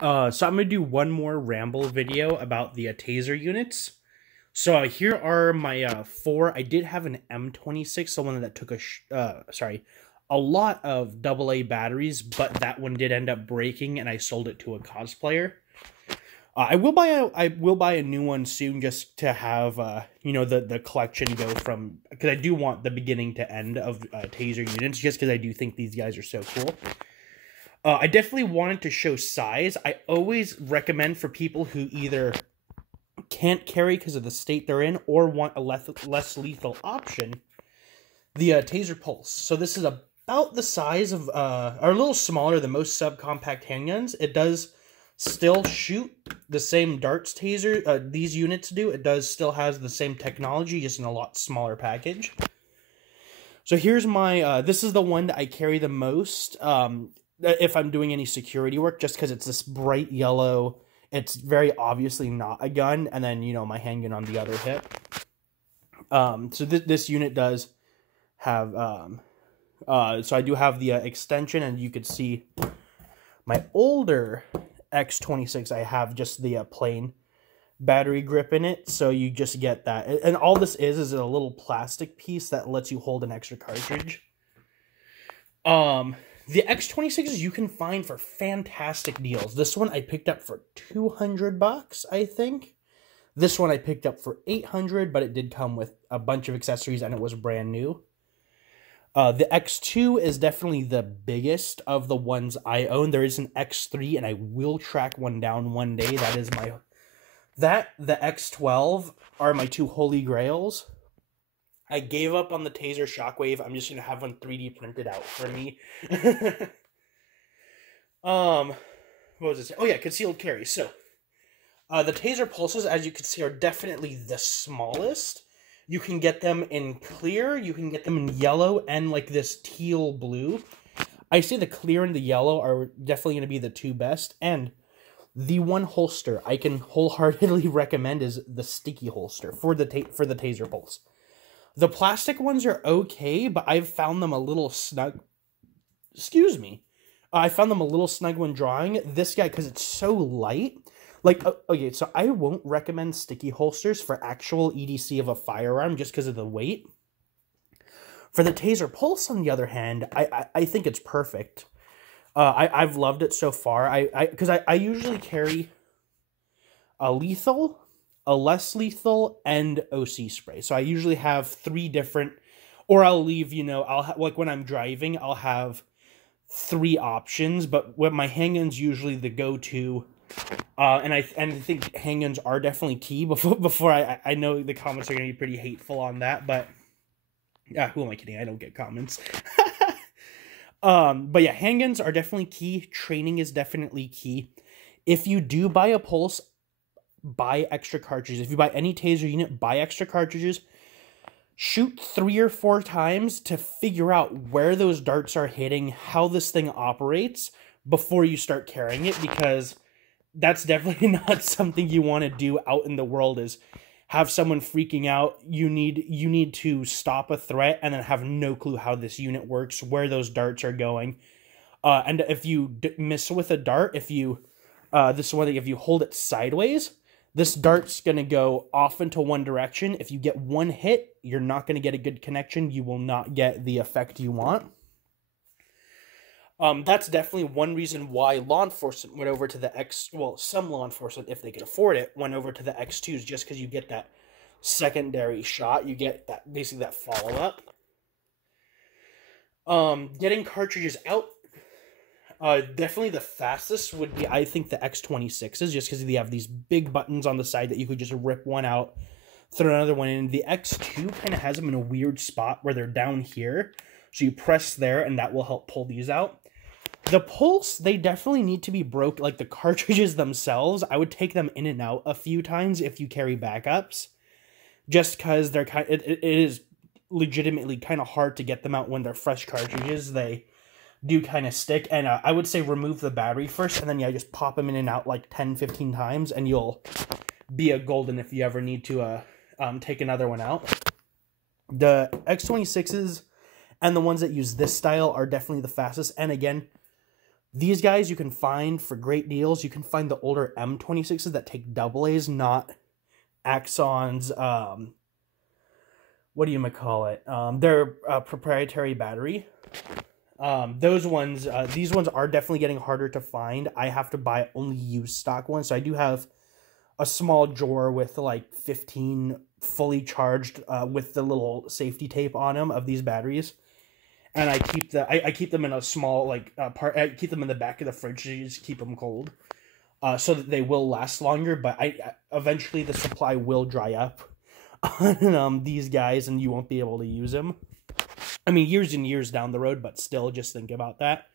So I'm gonna do one more ramble video about the Taser units. So here are my four. I did have an M26, the one that took a lot of AA batteries, but that one did end up breaking, and I sold it to a cosplayer. I will buy a new one soon, just to have the collection go from, because I do want the beginning to end of Taser units, just because I do think these guys are so cool. I definitely wanted to show size. I always recommend for people who either can't carry because of the state they're in or want a less lethal option, the Taser Pulse. So this is about the size of, or a little smaller than most subcompact handguns. It does still shoot the same darts these units do. It does still has the same technology, just in a lot smaller package. So here's my, this is the one that I carry the most, if I'm doing any security work, just because it's this bright yellow. It's very obviously not a gun, and then, my handgun on the other hip. So this unit does have, so I do have the extension, and you could see my older X26, I have just the plain battery grip in it, so you just get that. And all this is a little plastic piece that lets you hold an extra cartridge. The X26s you can find for fantastic deals. This one I picked up for $200, I think. This one I picked up for $800, but it did come with a bunch of accessories and it was brand new. The X2 is definitely the biggest of the ones I own. There is an X3, and I will track one down one day. That is the X12 are my two holy grails. I gave up on the Taser Shockwave. I'm just going to have one 3D printed out for me. What was it? Oh yeah, concealed carry. So, the Taser Pulses, as you can see, are definitely the smallest. You can get them in clear, you can get them in yellow, and like this teal blue. I say the clear and the yellow are definitely going to be the two best. And the one holster I can wholeheartedly recommend is the sticky holster for the Taser Pulse. The plastic ones are okay, but I've found them a little snug. Excuse me. I found them a little snug when drawing. This guy, because it's so light. Like, okay, so I won't recommend sticky holsters for actual EDC of a firearm just because of the weight. For the Taser Pulse, on the other hand, I think it's perfect. I've loved it so far. Because I usually carry a lethal, a less lethal, and OC spray. So I usually have three different, or I'll leave, like when I'm driving, I'll have three options, but when my handgun's usually the go-to, and I think handguns are definitely key. Before I know the comments are going to be pretty hateful on that, but who am I kidding? I don't get comments. But yeah, handguns are definitely key. Training is definitely key. If you do buy a Pulse, buy extra cartridges. If you buy any Taser unit, buy extra cartridges. Shoot 3 or 4 times to figure out where those darts are hitting, how this thing operates before you start carrying it, because that's definitely not something you want to do out in the world, is have someone freaking out. You need to stop a threat and then have no clue how this unit works, where those darts are going. And if you miss with a dart, this is one thing, if you hold it sideways, this dart's going to go off into one direction. If you get one hit, you're not going to get a good connection. You will not get the effect you want. That's definitely one reason why law enforcement went over to the some law enforcement, if they could afford it, went over to the X2s, just because you get that secondary shot. You get that, basically that follow-up. Getting cartridges out, definitely the fastest would be, I think, the X26s, just because they have these big buttons on the side that you could just rip one out, throw another one in. The X2 kind of has them in a weird spot where they're down here, so you press there, and that will help pull these out. The Pulse, they definitely need to be broke, like the cartridges themselves. I would take them in and out a few times if you carry backups, just because they're it is legitimately kind of hard to get them out when they're fresh cartridges. They do kind of stick, and I would say remove the battery first, and then just pop them in and out like 10-15 times, and you'll be a golden if you ever need to take another one out. The X26s and the ones that use this style are definitely the fastest, and again, These guys you can find for great deals. You can find the older M26s that take AA's, not Axon's, what do you call it? Their proprietary battery. Those ones, these ones are definitely getting harder to find. I have to buy only used stock ones. So I do have a small drawer with like 15 fully charged with the little safety tape on them of these batteries. And I keep I keep them in a small like part. I keep them in the back of the fridge to just keep them cold, so that they will last longer. But eventually the supply will dry up on these guys, and you won't be able to use them. I mean, years and years down the road, but still, just think about that.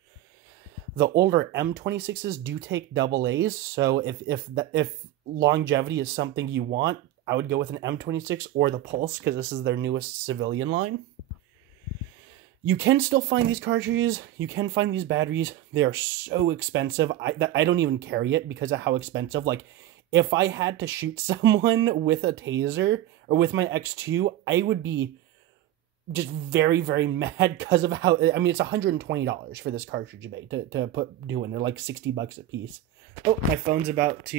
The older M26s do take AA's, so if longevity is something you want, I would go with an M26 or the Pulse, because this is their newest civilian line. You can still find these cartridges. You can find these batteries. They are so expensive. I don't even carry it because of how expensive. Like, if I had to shoot someone with a taser or with my X2, I would be just very, very mad because of how... I mean, it's $120 for this cartridge bay to put doing. They're like $60 a piece. Oh, my phone's about to...